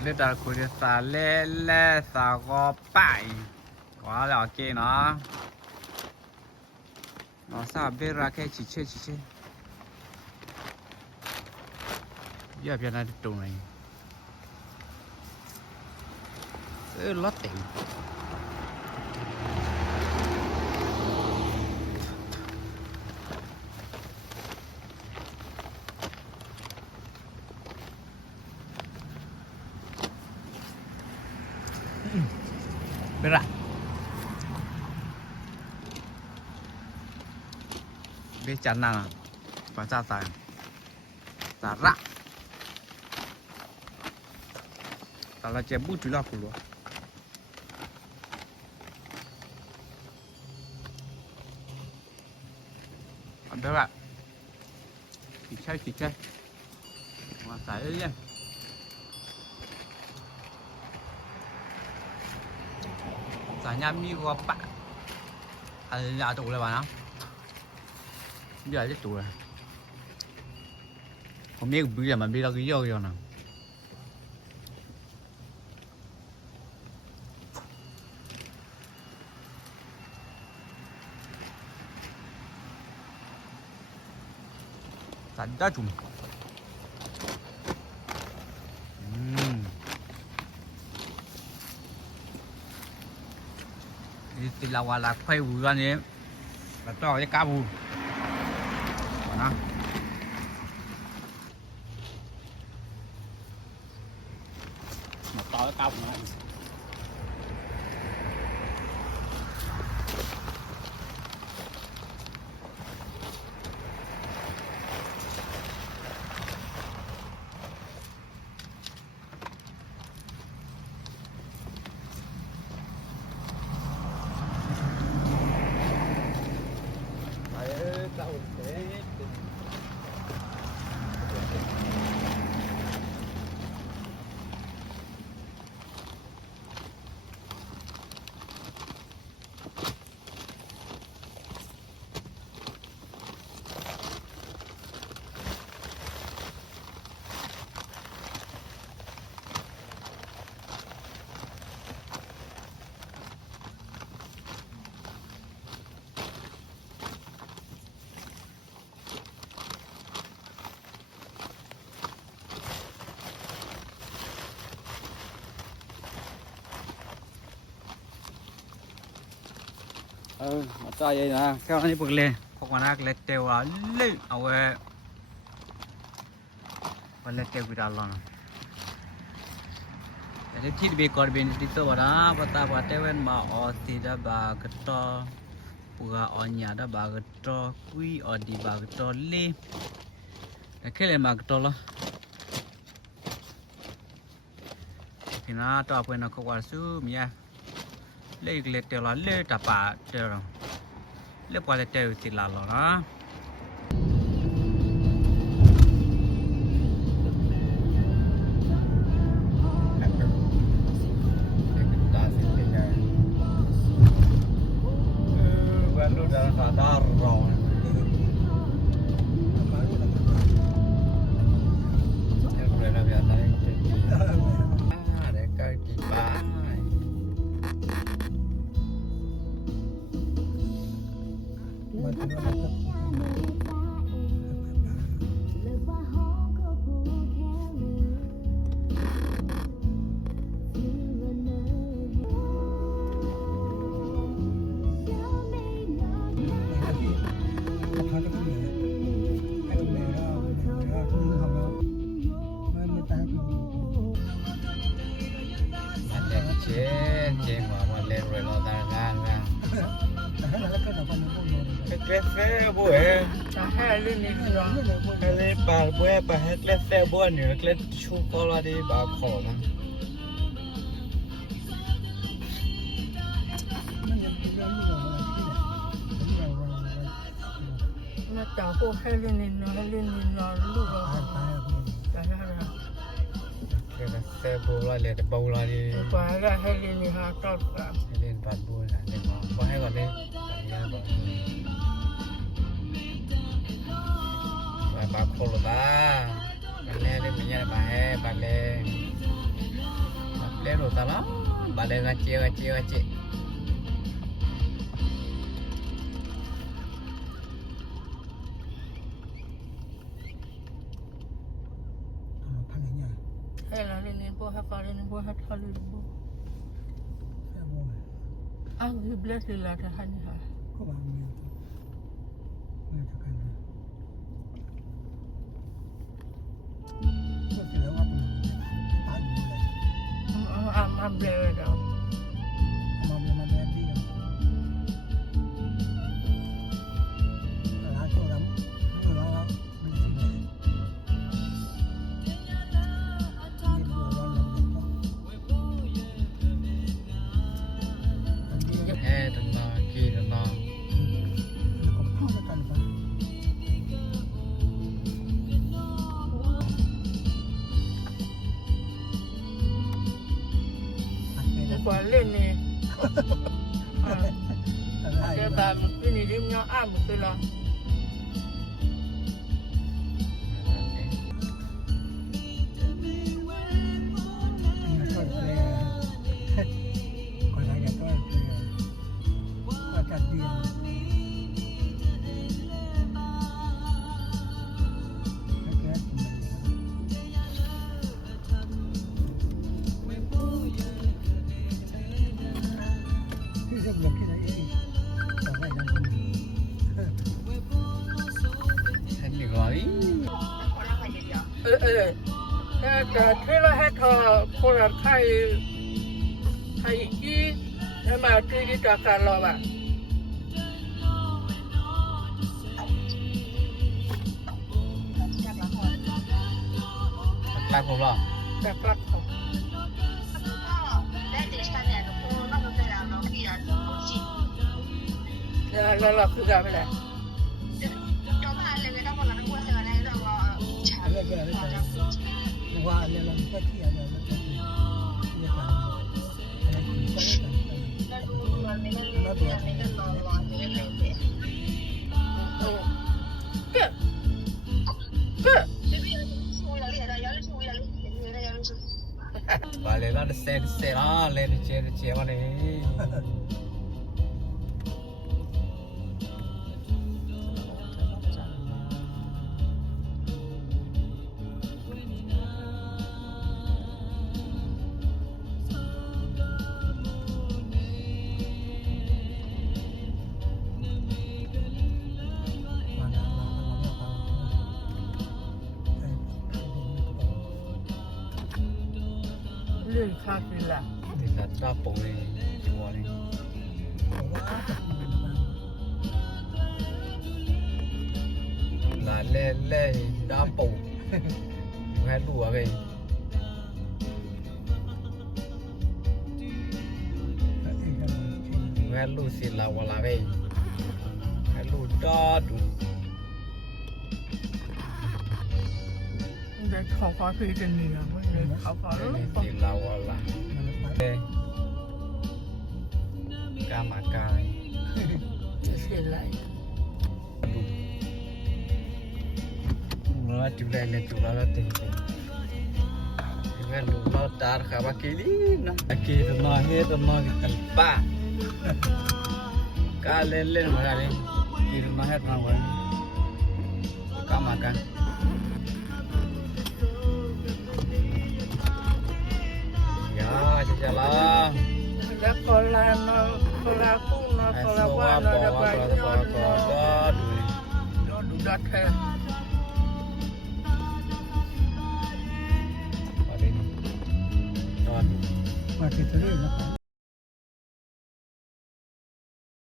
คนเล่นดาคุยสาเล่เล่สาวก็ไปว่าแล้วเกเนาะเนาะซาเบราแค่ชิเช่เยอะเพียงนั้นตรงไหนรถติ่งเบราเบจันน่ะภาษาไทยสาระแต่เราจะบูจุลาคุลวอันเบราขี้ใช่มาใส่เลยใส่ยามีก็ปะอะไรยาตัวเลยบ้านะเดี๋ยวจะตัวเลยผมมีก็บีมันบีเราก็เยอะนะสันได้จุ่มติดลาวาลักไฟวัวนี่แล้วต่อจะกาบูนะมาต่อจะกาบูนะมาต่อยังนะแค่นี้ปุ๊กเลยพวกมันนักเล็กเตวเล่เอาไว้วันเล็กเตวกุดาลนะแต่ที่เบกอร์เบนที่ตัวนะปัตตาปัตเตวันมาออสิดาบากตอปัวออนยาดาบากตอคุยออดีบากตอเล่แต่แค่เลยมากตอละที่น่าตัวเป็นนักวาดซูมีอะเล็กเล็กเตวละเล่ตาปาเตวเล็กกว่าเล็กเตวสิลาลนะเจมามาเล่นเวลาต่างกันนะเกล็ดเซ่บัวจะให้เล่นนี่คือให้เล่นปลาบัวปลาให้เกล็ดเซ่บัวหนึ่งเกล็ดชูโกลาดีบาขอนะ那打过海里的那路了，咋样了？ เกล็ดเซ่บัวเล่นบัวลาดี 把那海里的哈搞了。 เล่นปลาบัวนะเล่นบัวให้ก่อนเลยปลาขอลตาปลาเล่นไม่ใช่ปลาให้ปลาเล่ te lo tala bale gache พันอย่าง เฮ้ยเราเล่นนี่พวกฮักเล่นนี่พวกฮักทะเลพวก แค่โม่เลย อ้าวที่เบลสิลาท่านนี่ค่ะ ก็บางมือจะกันเลยก็เสียว่าเป็นตายอยู่เลย อัมเบลเลยเดี๋ยว มาเรียนมาเรียนที่กันร้านโชว์น้ำนี่เราเป็นสิ่งนี้นี่ดูร้อนลงก็ e de no ki de no แล้วก็พ่อมากันไป กว่าเล่นนี่ อะไร เจ้าตามนี่ดิมเนาะอ้ามคือเรา ก็เลยคนไทยก็เลยก็จัดเดียวแค่ที่เรื่องเรื่องที่ไหนอีกต่อไปนะ en ni gari แต่ที่เราให้ทอคนละไทยอีแล้วมาที่จากการรอบ่ะ la ko lo จากรักของ แล้วเราคือการไปไหน อะไรก็ได้ว่าอะไรเราไม่ที่อะไรเราจะที่กันอะไรที่ก็ได้กันมาดู bale la de se la le de che baleเรื่องคาฟิละ thì là đa bổng này chùa này là lên đa bổng hay lùa về hay lù xì là vào là về hay lù đa đủ เด็กของคาฟิจะเหนือไม่เลยเขาขอรู้ xì là vào là về ca mà cài เสียไร đủ nó chụp lên chụp nó tình cái lù nó đar khá ba kí nó kí nó hết nó cái ba cá lên mà ra đi kí nó hết nó rồi cá mà cá ya chả là แล้วคนละเนาะคนละกุ้งเนาะคนละว่าเนาะแล้วก็ยอดเนาะยอดดูดัดแท้ Ở đây này. Rồi. มาที่ทะเลนะครับ